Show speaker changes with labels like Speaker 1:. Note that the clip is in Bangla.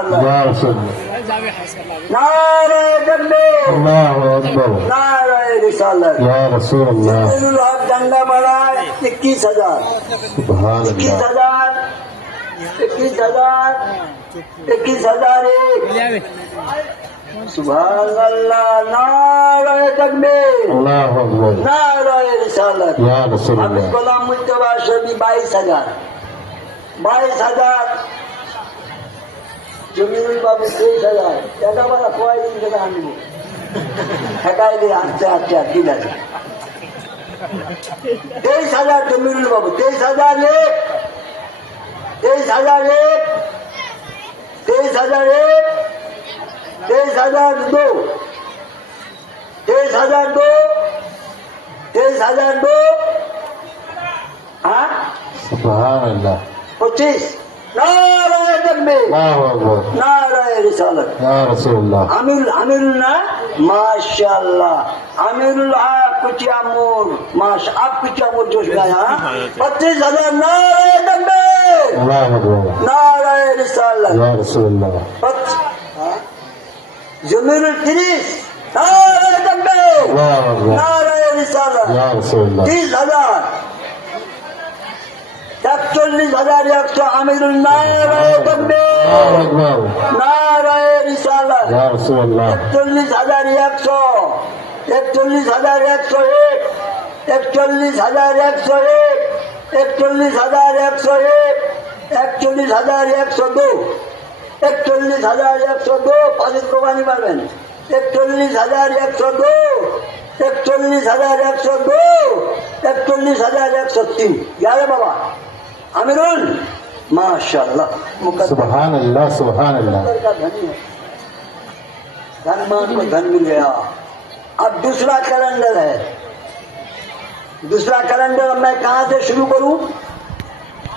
Speaker 1: الله الله
Speaker 2: اكبر
Speaker 1: يا رسول الله
Speaker 2: डंडा बड़ा इक्कीस
Speaker 1: हजार
Speaker 2: इक्कीस हजार इक्कीस हजार इक्कीस हजार एक सुबह अल्लाह नाराय तकबीर नाराय रिसालत
Speaker 1: अब
Speaker 2: गुलाम मुश्तबा शबी बाईस हजार बाईस हजार জমিরুল বাবু সেই সাজায় এটা বলা কয়দিন থেকে আনবো হেঁটাই দিয়ে আনতে আনতে আর কি লাগে তেইশ হাজার জমিরুল বাবু তেইশ হাজার লেখ তেইশ হাজার লেখ তেইশ হাজার লেখ तेईस हज़ार दो तेईस हज़ार दो तेईस हज़ार दो हाँ पच्चीस माशाल्लाह अमीरुल कुछ अमूर माश आप कुछ अमूर जोश गया पच्चीस हजार नारायण
Speaker 1: दम्बे नारायण रसूलुल्लाह
Speaker 2: जमीरुल तिरिस नारायण
Speaker 1: दम्बे नारायण रसूलुल्लाह
Speaker 2: तीस हजार একচল্লিশ হাজার একশো আমিরুল একচল্লিশ হাজার একশো একচল্লিশ হাজার একশো এক একচল্লিশ হাজার একশো এক একচল্লিশ হাজার একশো এক একচল্লিশ হাজার একশো দু একচল্লিশ হাজার একশো দু পাশের কোরবানি পাবেন একচল্লিশ হাজার একশো দু একচল্লিশ হাজার একশো দু একচল্লিশ হাজার একশো তিন গেলে বাবা अमीरुल। माशाल्लाह।
Speaker 1: सुबहान अल्लाह सुभान अल्लाह
Speaker 2: का धनी है। को धन मिल गया। अब दूसरा कैलेंडर है। दूसरा कैलेंडर मैं कहाँ से शुरू करूँ?